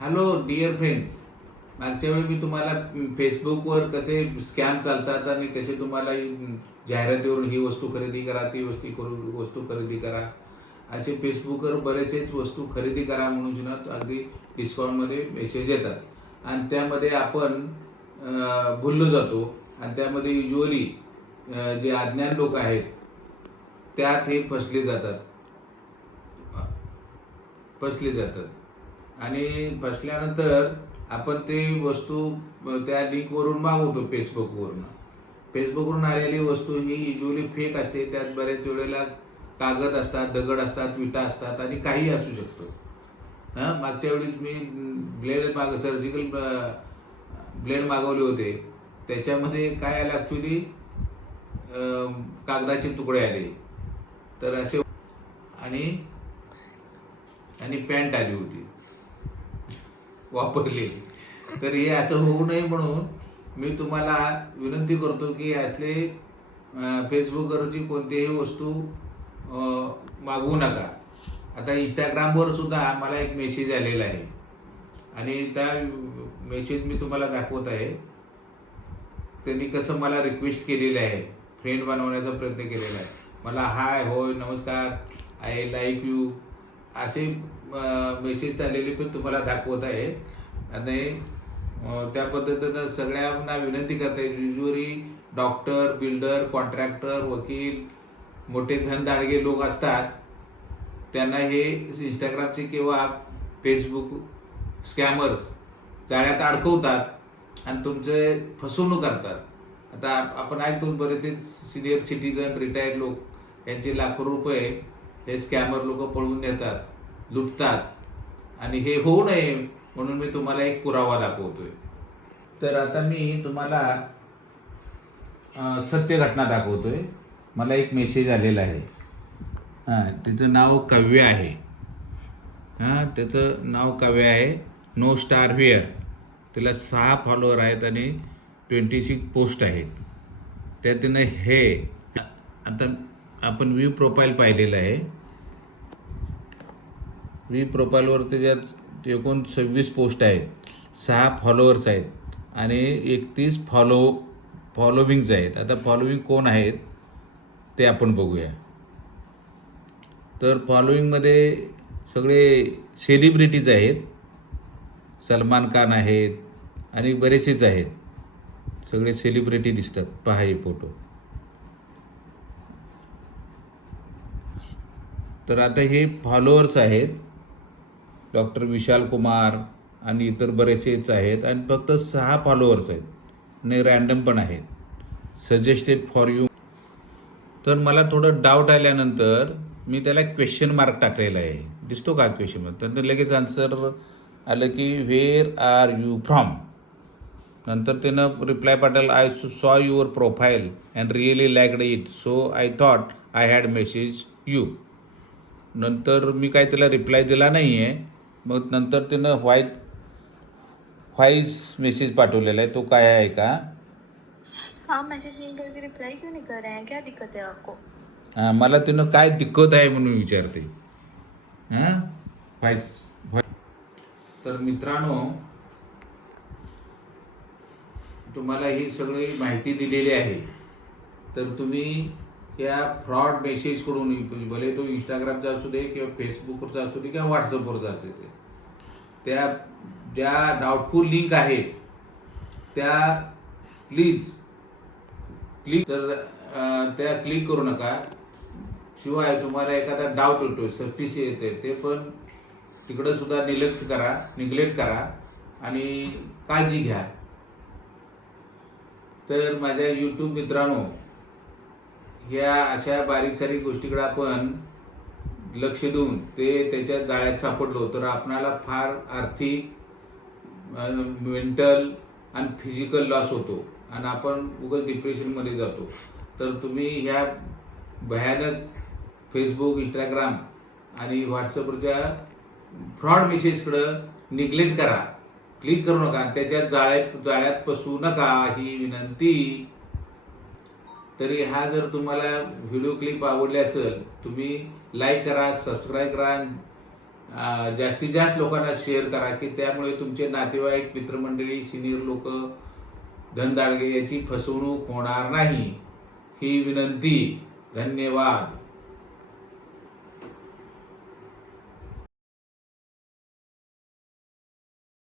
Hello dear friends. मागच्या वेळी मी तुम्हाला फेसबुकवर कसे स्कॅम चालतात आणि कसे तुम्हाला जाहिरातीवरून ही वस्तू खरेदी करा, ती वस्तू खरेदी करा, असे फेसबुकवर बरेचसेच वस्तू खरेदी करा म्हणून ना अगदी डिस्काउंटमध्ये मेसेज येतात आणि त्यामध्ये आपण भुललो जातो आणि त्यामध्ये युजली जे अज्ञान लोक आहेत त्यात हे फसले जातात आणि फसल्यानंतर आपण ते वस्तू त्या लिंकवरून मागवतो. फेसबुकवरून आलेली वस्तू ही युजली फेक असते. त्यात बऱ्याच वेळेला कागद असतात, दगड असतात, विटा असतात आणि काही असू शकतो. मागच्या वेळेस मी सर्जिकल ब्लेड मागवले होते. त्याच्यामध्ये काय आलं ॲक्च्युली कागदाचे तुकडे आले तर असे आणि आणि पॅन्ट आली होती वापरलेली. तर हे असं होऊ नये म्हणून मी तुम्हाला विनंती करतो की असले फेसबुकवरची कोणतीही वस्तू मागवू नका. आता इंस्टाग्रामवर सुद्धा मला एक मेसेज आलेला आहे आणि त्या मेसेज मी तुम्हाला दाखवत आहे. त्यांनी कसं मला रिक्वेस्ट केलेलं आहे, फ्रेंड बनवण्याचा प्रयत्न केलेला आहे. मला हाय, होय, नमस्कार, आय लाईक यू असे मेसेज आलेले पण तुम्हाला दाखवत आहे. आणि त्या पद्धतीनं सगळ्यांना विनंती करता येईल. युजली डॉक्टर, बिल्डर, कॉन्ट्रॅक्टर, वकील, मोठे धनदाडगे लोक असतात, त्यांना हे इंस्टाग्रामचे किंवा फेसबुक स्कॅमर्स जाळ्यात अडकवतात आणि तुमचे फसवणूक करतात. आता आपण ऐकतो बरेचसे सिनियर सिटीजन, रिटायर्ड लोक यांचे लाखो रुपये हे स्कॅमर लोक पळवून नेतात, लुटतात आणि हे होऊ नये म्हणून मी तुम्हाला एक पुरावा दाखवतोय. तर आता मी तुम्हाला सत्य घटना दाखवतोय. मला एक मेसेज आलेला आहे. त्याचं नाव काव्य आहे. त्याचं नाव काव्य आहे. No star where. त्याला 6 फॉलोअर आहेत आणि 26 पोस्ट आहेत. त्यातनं हे आता आपण व्ह्यू प्रोफाईल पाहिलेलं आहे. व्ह्यू प्रोफाईलवर त्याच्यात एकूण 26 पोस्ट आहेत, 6 फॉलोअर्स आहेत आणि 31 फॉलोविंग्स आहेत. आता फॉलोविंग कोण आहेत ते आपण बघूया. तर फॉलोविंगमध्ये सगळे सेलिब्रिटीज आहेत. सलमान खान आहेत आणि बरेचसेच आहेत. सगळे सेलिब्रिटी दिसतात. पहा हे फोटो. तर आता हे फॉलोअर्स आहेत. डॉक्टर विशाल कुमार आणि इतर बरेचसेच आहेत आणि फक्त 6 फॉलोअर्स आहेत आणि रँडम पण आहेत. Suggested for you. तर मला थोडं डाऊट आल्यानंतर मी त्याला क्वेश्चन मार्क टाकलेला आहे. दिसतो का क्वेश्चन मार्क? त्यानंतर लगेच आन्सर आलं की व्हेअर आर यू फ्रॉम. नंतर त्यानं रिप्लाय पाठवला, I saw your profile and really liked it so I thought I had message you. नंतर मी काय त्याला रिप्लाय दिला नाही आहे. मग नंतर त्यानं व्हॉइस मेसेज पाठवलेला आहे. तो काय आहे का, आप मैसेज सीन करके रिप्लाई क्यों नहीं कर रहे हैं, क्या दिक्कत है आपको? मला त्यानं काय दिक्कत आहे म्हणून विचारते. व्हॉइस. तर मित्रांनो, तुम्हाला ही सगळी माहिती दिलेली आहे. तर तुम्ही या फ्रॉड मेसेजकडून, भले तो इंस्टाग्रामचा असू दे किंवा फेसबुकवरचा असू दे किंवा व्हॉट्सअपवरचा असू दे, त्या ज्या डाऊटफुल लिंक आहेत त्या प्लीज त्या क्लिक करू नका. शिवाय तुम्हाला एखादा डाऊट येतो, सक्तीशी येते, ते पण तिकडं सुद्धा निग्लेक्ट करा आणि काळजी घ्या. तर माझ्या यूट्यूब मित्रांनो, या अशा बारीक सारीक गोष्टीकडे आपण लक्ष देऊन ते त्याच्या जाळ्यात सापडलो तर आपणाला फार आर्थिक, मेंटल आणि फिजिकल लॉस होतो आणि आपण उगाच डिप्रेशनमध्ये जातो. तर तुम्ही ह्या भयानक फेसबुक, इंस्टाग्राम आणि व्हॉट्सअपवरच्या फ्रॉड मेसेजकडं निग्लेक्ट करा, क्लिक करू नका आणि त्याच्या जाळ्यात फसवू नका, ही विनंती. तरी हा जर तुम्हाला व्हिडिओ क्लिप आवडले असेल, तुम्ही लाईक करा, सबस्क्राईब करा, जास्तीत जास्त लोकांना शेअर करा की त्यामुळे तुमचे नातेवाईक, मित्रमंडळी, सिनियर लोक, धनदाडगे याची फसवणूक होणार नाही ही विनंती. धन्यवाद.